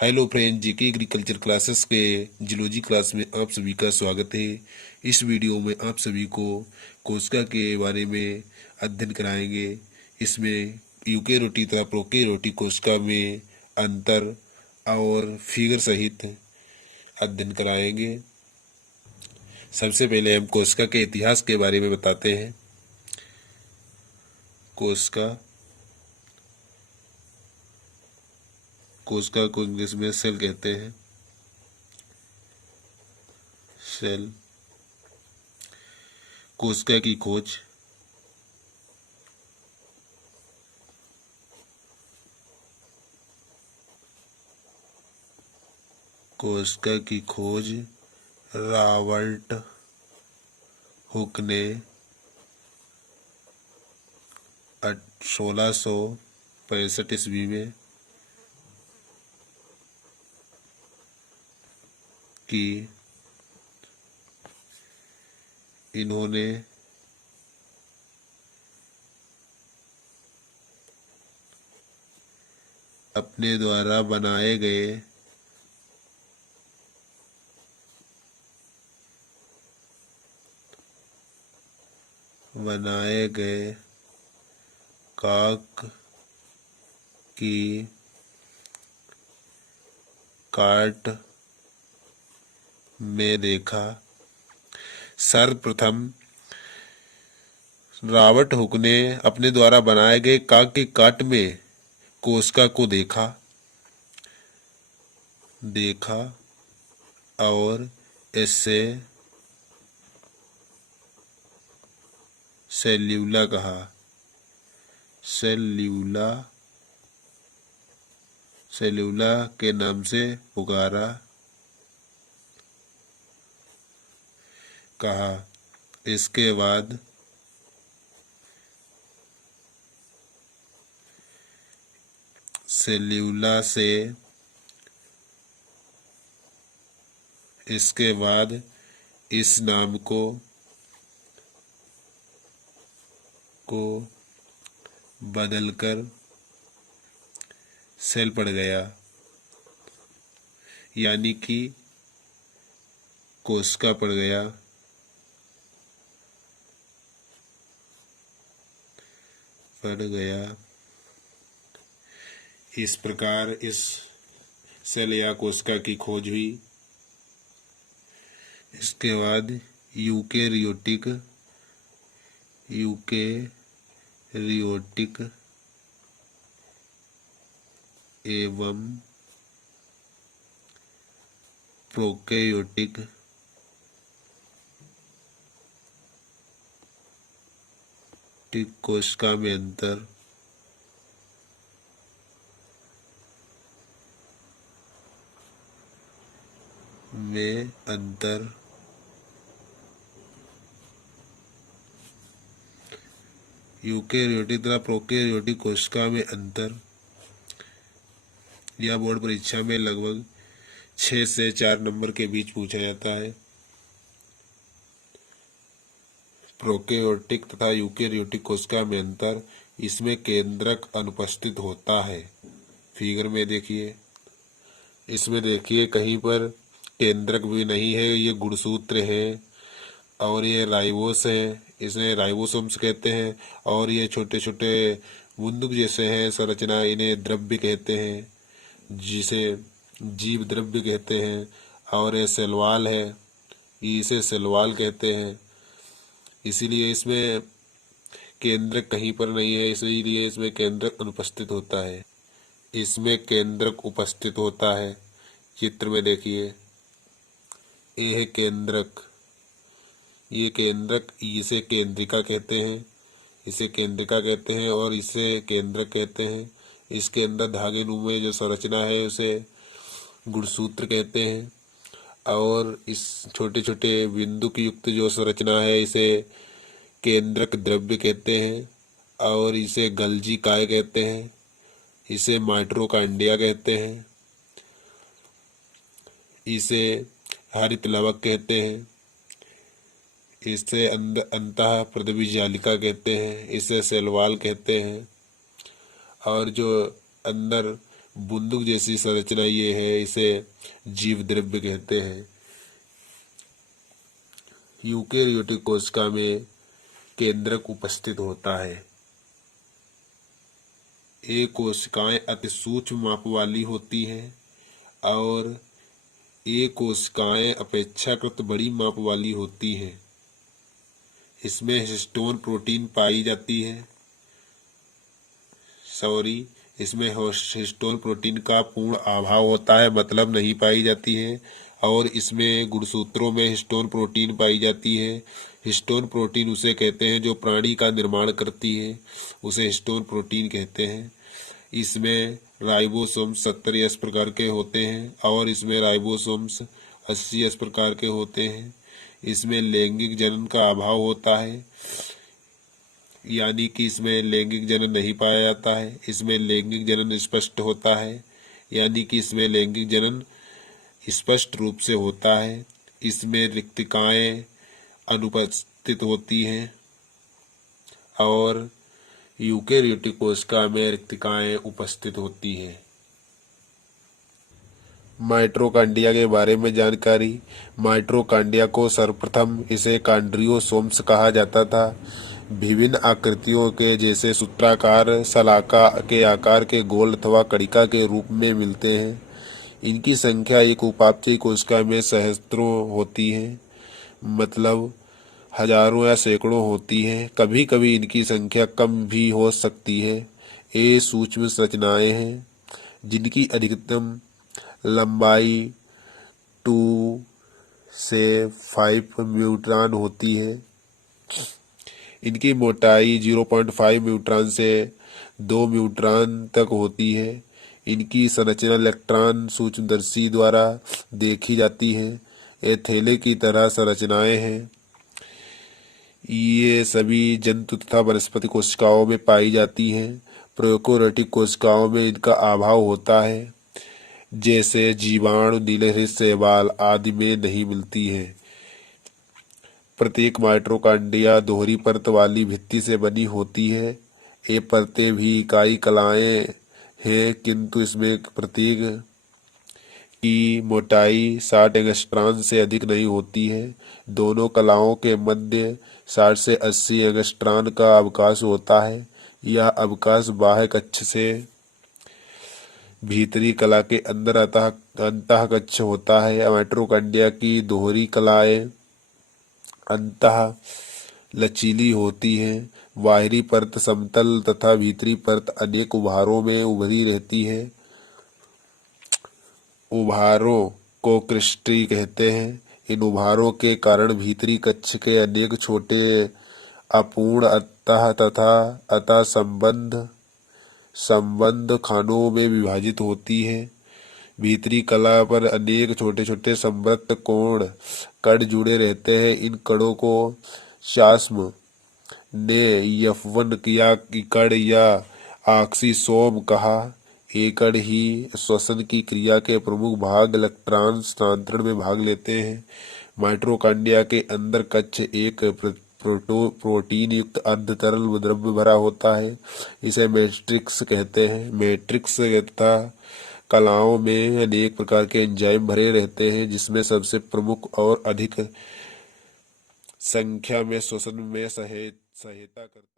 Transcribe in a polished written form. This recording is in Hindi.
Hello friend, GK agriculture classes के जियोलॉजी क्लास में आप सभी का स्वागत है। इस वीडियो में आप सभी को कोशिका के बारे में अध्ययन कराएंगे। इसमें यूकेरोटी तथा प्रोकैरियोटिक कोशिका में अंतर और फिगर सहित अध्ययन कराएंगे। सबसे पहले हम कोशिका के इतिहास के बारे में बताते हैं। कोशिका को इंग्लिश में सेल कहते हैं। सेल। कोशिका की खोज। कोशिका की खोज रॉबर्ट हुक ने 1665 ईस्वी में की। इन्होंने अपने द्वारा बनाए गए कॉक की काट में देखा। सर्वप्रथम रॉबर्ट हुक ने अपने द्वारा बनाए गए कॉक की काट में कोशिका को देखा और इससे सेल्यूला कहा। सेल्यूला के नाम से पुकारा। कहा। इसके बाद सेल्यूला से इस नाम को बदलकर सेल पड़ गया, यानी कि कोशिका पड़ गया। इस प्रकार इस सेल या कोशिका की खोज हुई। इसके बाद यूकेरियोटिक एवं प्रोकैरियोटिक कोशिका में अंतर। यूकेरियोटिक तथा प्रोकैरियोटिक कोशिका में अंतर। यह बोर्ड परीक्षा में लगभग 6 से 4 नंबर के बीच पूछा जाता है। प्रोकैरियोटिक तथा यूकेरियोटिक कोशिका में अंतर। इसमें केंद्रक अनुपस्थित होता है। फिगर में देखिए, इसमें देखिए कहीं पर केंद्रक भी नहीं है, ये गुणसूत्र है और ये राइबोस है, इसे राइबोसोम्स कहते हैं। और ये छोटे छोटे बूंदुक जैसे हैं संरचना, इन्हें द्रव्य कहते हैं, जिसे जीव द्रव्य कहते हैं। और ये सेलवाल है, इसे सेलवाल कहते हैं। इसीलिए इसमें केंद्रक कहीं पर नहीं है, इसीलिए इसमें केंद्रक अनुपस्थित होता है। इसमें केंद्रक उपस्थित होता है। चित्र में देखिए, ये है केंद्रक। ये केंद्रक, इसे केंद्रिका कहते हैं, और इसे केंद्रक कहते हैं। इसके अंदर धागे में जो संरचना है उसे गुणसूत्र कहते हैं। और इस छोटे छोटे बिंदु युक्त जो संरचना है इसे केंद्रक द्रव्य कहते हैं। और इसे गल्जी काय कहते हैं। इसे माइटोकॉन्ड्रिया कहते हैं। इसे हरित लवक कहते हैं। इसे अंतः पृथ्वी जालिका कहते हैं। इसे सेलवाल कहते हैं। और जो अंदर बूंदुक जैसी संरचना ये है, इसे जीव द्रव्य कहते हैं। यूकेरियोटिक कोशिका में केंद्रक उपस्थित होता है। ये कोशिकाएं अति सूक्ष्म माप वाली होती हैं और ये कोशिकाएं अपेक्षाकृत बड़ी माप वाली होती हैं। इसमें हिस्टोन प्रोटीन पाई जाती है। इसमें हिस्टोन प्रोटीन का पूर्ण अभाव होता है, मतलब नहीं पाई जाती है। और इसमें गुणसूत्रों में हिस्टोन प्रोटीन पाई जाती है। हिस्टोन प्रोटीन उसे कहते हैं जो प्राणी का निर्माण करती है, उसे हिस्टोन प्रोटीन कहते हैं। इसमें राइबोसोम्स 70 प्रकार के होते हैं और इसमें राइबोसोम्स 80 प्रकार के होते हैं। इसमें लैंगिक जनन का अभाव होता है, यानी कि इसमें लैंगिक जनन नहीं पाया जाता है। इसमें लैंगिक जनन स्पष्ट होता है, यानी कि इसमें लैंगिक जनन स्पष्ट रूप से होता है। इसमें रिक्तिकाएं अनुपस्थित होती हैं और यूकेरियोटिक कोशिका में रिक्तिकाएं उपस्थित होती हैं। माइटोकॉन्ड्रिया के बारे में जानकारी। माइटोकॉन्ड्रिया को सर्वप्रथम इसे कॉन्ड्रियोसोम्स कहा जाता था। विभिन्न आकृतियों के जैसे सूत्राकार, शलाका के आकार के गोल अथवा कणिका के रूप में मिलते हैं। इनकी संख्या एक उपापचयी कोशिका में सहस्त्रों होती है, मतलब हजारों या सैकड़ों होती है। कभी कभी इनकी संख्या कम भी हो सकती है। ये सूक्ष्म संरचनाएं हैं जिनकी अधिकतम लंबाई 2 से 5 न्यूट्रॉन होती है। इनकी मोटाई 0.5 न्यूट्रॉन से 2 न्यूट्रॉन तक होती है। इनकी संरचना इलेक्ट्रॉन सूक्ष्मदर्शी द्वारा देखी जाती है। ये थैले की तरह संरचनाएं हैं। ये सभी जंतु तथा वनस्पति कोशिकाओं में पाई जाती हैं। प्रोकैरियोटिक कोशिकाओं में इनका अभाव होता है, जैसे जीवाणु, नीलहरित शैवाल आदि में नहीं मिलती है। प्रत्येक माइटोकॉन्ड्रिया दोहरी परत वाली भित्ति से बनी होती है। ये परतें भी इकाई कलाएं हैं, किंतु इसमें प्रत्येक की मोटाई 60 एंगस्ट्रॉन से अधिक नहीं होती है। दोनों कलाओं के मध्य 60 से 80 एंगस्ट्रॉन का अवकाश होता है। यह अवकाश बाह्य कक्ष से भीतरी कला के अंदर अंतः कक्ष होता है। माइटोकॉन्ड्रिया की दोहरी कलाएं अंतः लचीली होती हैं। बाहरी परत समतल तथा भीतरी परत अनेक उभारों में उभरी रहती है। उभारों को क्रिस्टी कहते हैं। इन उभारों के कारण भीतरी कक्ष के अनेक छोटे अपूर्ण अंतः तथा अतः संबंध खानों में विभाजित होती है। भीतरी कला पर अनेक छोटे छोटे संवृत्त कोण कण जुड़े रहते हैं। इन कणों को शास्म ने यफवन किया कि कण या ऑक्सीसोम कहा। ये कण ही श्वसन की क्रिया के प्रमुख भाग इलेक्ट्रॉन स्थानांतरण में भाग लेते हैं। माइटोकॉन्ड्रिया के अंदर कक्ष एक प्रोटीन युक्त अर्ध तरल द्रव्य भरा होता है। इसे मैट्रिक्स कहते हैं। मैट्रिक्स तथा कलाओं में अनेक प्रकार के एंजाइम भरे रहते हैं, जिसमें सबसे प्रमुख और अधिक संख्या में श्वसन में सहायता करते हैं।